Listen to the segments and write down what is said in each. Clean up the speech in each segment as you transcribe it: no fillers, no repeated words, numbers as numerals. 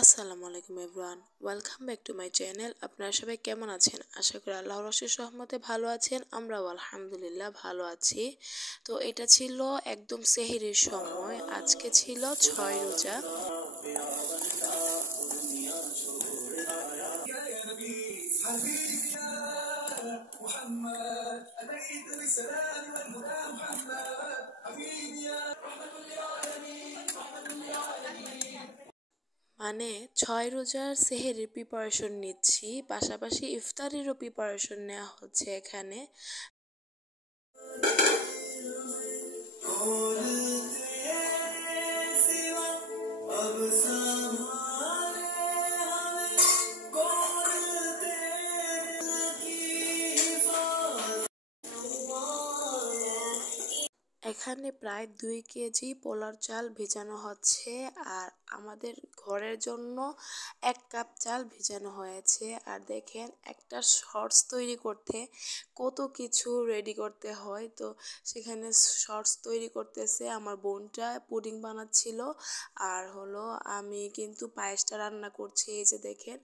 আসসালামু আলাইকুম everyone, welcome back to my channel. আপনারা সবাই কেমন আছেন? আশা করি আল্লাহর অশেষ রহমতে ভালো আছেন। আমরাও আলহামদুলিল্লাহ ভালো আছি। তো এটা ছিল একদম সেহরির সময়। আজকে ছিল 6 রোজা। মানে 6 রোজার সেহেরির প্রিপারেশন নিচ্ছি, পাশাপাশি ইফতারেরও প্রিপারেশন নেওয়া হচ্ছে এখানে। এখানে প্রায় 2 কেজি পোলার চাল ভেজানো হচ্ছে, আর আমাদের ঘরের জন্য 1 কাপ চাল ভেজানো হয়েছে। আর দেখেন একটা শর্টস তৈরি করতে কত কিছু রেডি করতে হয়। তো সেখানে শর্টস তৈরি করতেছে আমার বোনটা, পুডিং বানাচ্ছিল, আর হলো আমি কিন্তু পায়েসটা রান্না করছি। এই যে দেখেন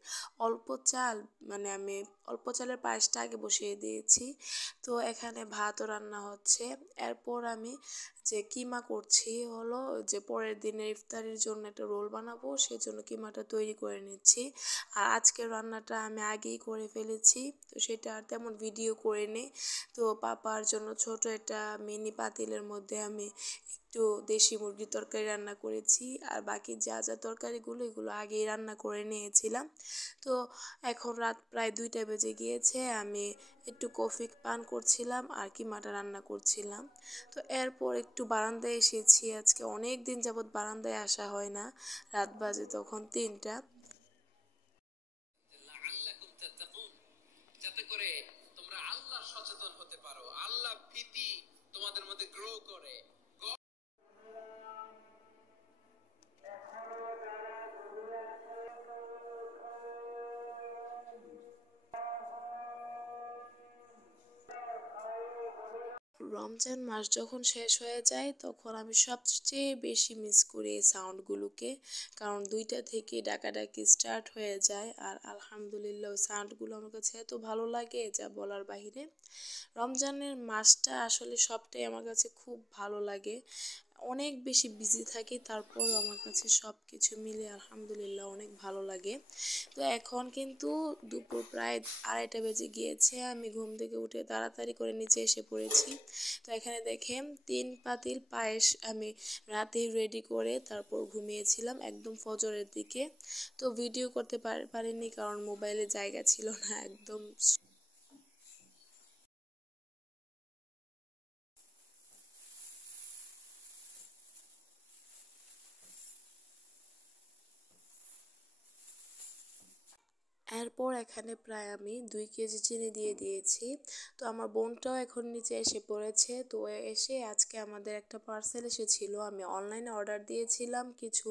অল্প চাল, মানে আমি অল্প চালের পায়েসটা আগে বসিয়ে দিয়েছি। তো এখানে ভাতও রান্না হচ্ছে। এরপর আমি যে কিমা করছি, হলো যে পরের দিনের ইফতারের জন্য একটা রোল বানাবো, সেজন্য কিমাটা তৈরি করে নিচ্ছি। আর আজকের রান্নাটা আমি আগেই করে ফেলেছি, তো সেটা আর তেমন ভিডিও করে নিই। তো পাপার জন্য ছোট একটা মিনি পাতিলের মধ্যে আমি একটু দেশি মুরগির তরকারি রান্না করেছি, আর বাকি যা যা তরকারিগুলো এগুলো আগেই রান্না করে নিয়েছিলাম। তো এখন রাত প্রায় 2টা বেজে গিয়েছে, আমি একটু কফি পান করছিলাম আর কিমাটা রান্না করছিলাম। তো এরপর একটু বারান্দায় এসেছি, আজকে অনেক দিন যাবৎ বারান্দায় আসা হয় না। রাত বাজে তখন 3টা। যাতে করে তোমরা আল্লাহ সচেতন হতে পারো, আল্লাহ ভীতি তোমাদের মধ্যে গ্রো করে। রমজান মাস যখন শেষ হয়ে যায় তখন আমি সবচেয়ে বেশি মিস করি এই সাউন্ডগুলোকে, কারণ 2টা থেকে ডাকাডাকি স্টার্ট হয়ে যায়। আর আলহামদুলিল্লাহ ওই সাউন্ডগুলো আমার কাছে এত ভালো লাগে যা বলার বাহিরে। রমজানের মাসটা আসলে সবটাই আমার কাছে খুব ভালো লাগে। অনেক বেশি বিজি থাকি, তারপরও আমার কাছে সব কিছু মিলে আলহামদুলিল্লাহ অনেক ভালো লাগে। তো এখন কিন্তু দুপুর প্রায় 2:30 বেজে গিয়েছে, আমি ঘুম থেকে উঠে তাড়াতাড়ি করে নিচে এসে পড়েছি। তো এখানে দেখেন 3 পাতিল পায়েস আমি রাতেই রেডি করে তারপর ঘুমিয়েছিলাম একদম ফজরের দিকে। তো ভিডিও করতে পারিনি কারণ মোবাইলে জায়গা ছিল না একদম। এরপর এখানে প্রায় আমি 2 কেজি চিনি দিয়ে দিয়েছি। তো আমার বোনটাও এখন নিচে এসে পড়েছে। তো এসে আজকে আমাদের একটা পার্সেল এসেছিল, আমি অনলাইনে অর্ডার দিয়েছিলাম কিছু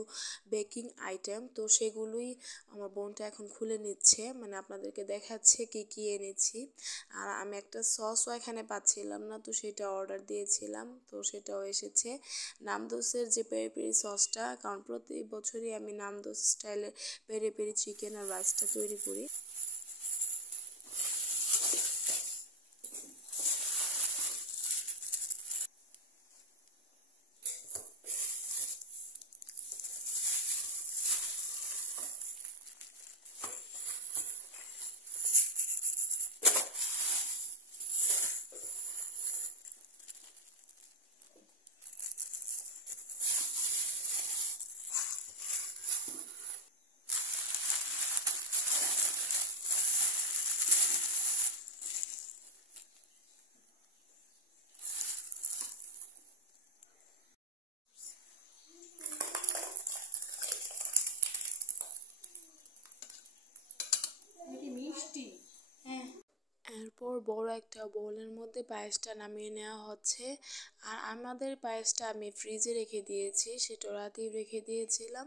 বেকিং আইটেম, তো সেগুলোই আমার বোনটা এখন খুলে নিচ্ছে, মানে আপনাদেরকে দেখাচ্ছে কি কি এনেছি। আর আমি একটা সসও এখানে পাচ্ছিলাম না, তো সেটা অর্ডার দিয়েছিলাম, তো সেটাও এসেছে। নামদোসের যে পেরি পেরি সসটা, কারণ প্রতি বছরই আমি নামদোস স্টাইলের পেরি পেরি চিকেন আর রাইসটা তৈরি করি। এরপর বড় একটা বোলের মধ্যে পায়েসটা নামিয়ে নেওয়া হচ্ছে। আর আমাদের পায়েসটা আমি ফ্রিজে রেখে দিয়েছি, সেটা রাতেই রেখে দিয়েছিলাম।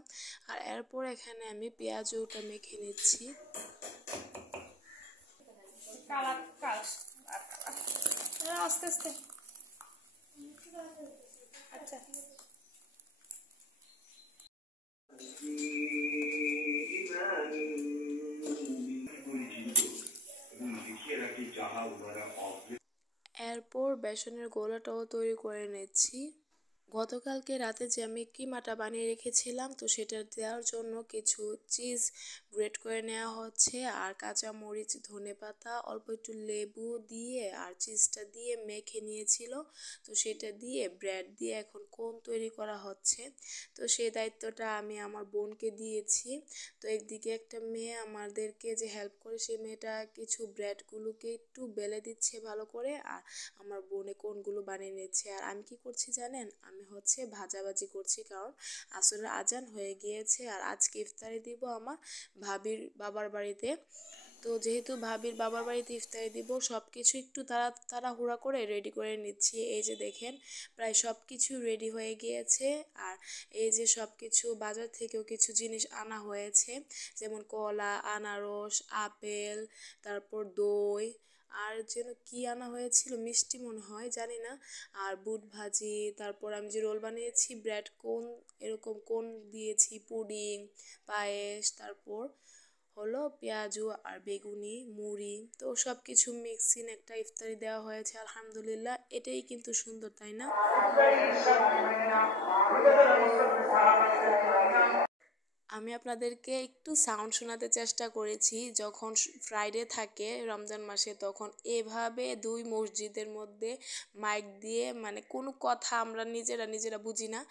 আর এরপর এখানে আমি পেঁয়াজটা মেখে নিচ্ছি। আস্তে আস্তে আচ্ছা বেসনের গোলাটাও তৈরি করে নিচ্ছি। গতকালকে রাতে যে আমি কিমাটা বানিয়ে রেখেছিলাম, তো সেটা দেওয়ার জন্য কিছু চিজ গ্রেট করে নেওয়া হচ্ছে, আর কাঁচা মরিচ, ধনেপাতা, অল্প একটু লেবু দিয়ে আর চিজটা দিয়ে মেখে নিয়েছিল। তো সেটা দিয়ে ব্রেড দিয়ে এখন কোন তৈরি করা হচ্ছে। তো সেই দায়িত্বটা আমি আমার বোনকে দিয়েছি। তো একদিকে একটা মেয়ে আমাদেরকে যে হেল্প করে, সেই মেয়েটা কিছু ব্রেডগুলোকে একটু বেলে দিচ্ছে ভালো করে, আর আমার বোনে কোনগুলো বানিয়ে নিচ্ছে। আর আমি কি করছি জানেন, আমি ভাজাভাজি করছি, কারণ আসরের আজান হয়ে গিয়েছে আর আজকে ইফতারি দিব আমার ভাবির বাবার বাড়িতে। তো যেহেতু ভাবির বাবার বাড়িতে ইফতারি দিব, সব কিছু একটু তাড়াহুড়া করে রেডি করে নিচ্ছি। এই যে দেখেন প্রায় সব কিছু রেডি হয়ে গিয়েছে। আর এই যে সব কিছু বাজার থেকেও কিছু জিনিস আনা হয়েছে, যেমন কলা, আনারস, আপেল, তারপর দই, আর যেন কি আনা হয়েছিল, মিষ্টি মনে হয়, জানি না। আর বুট ভাজি, তারপর আমি যে রোল বানিয়েছি, ব্রেড কোন, এরকম কোন দিয়েছি, পুডিং, পায়েস, তারপর হলো পেঁয়াজু আর বেগুনি, মুড়ি। তো সব কিছু মিক্সিং একটা ইফতারি দেওয়া হয়েছে। আলহামদুলিল্লাহ, এটাই কিন্তু সুন্দর, তাই না? আমি আপনাদেরকে একটু সাউন্ড শোনাতে চেষ্টা করেছি। যখন ফ্রাইডে থাকে রমজান মাসে, তখন এভাবে দুই মসজিদের মধ্যে মাইক দিয়ে, মানে কোনো কথা আমরা নিজেরা বুঝি না,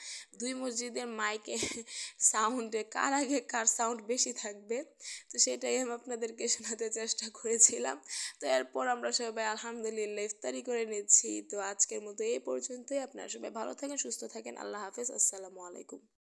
দুই মসজিদের মাইকে সাউন্ডে কার আগে কার সাউন্ড বেশি থাকবে, তো সেটাই আমি আপনাদেরকে শোনাতে চেষ্টা করেছিলাম। তো এরপর আমরা সবাই আলহামদুলিল্লাহ ইফতারি করে নিচ্ছি। তো আজকের মতো এই পর্যন্তই। আপনারা সবাই ভালো থাকেন, সুস্থ থাকেন। আল্লাহ হাফেজ, আসসালামু আলাইকুম।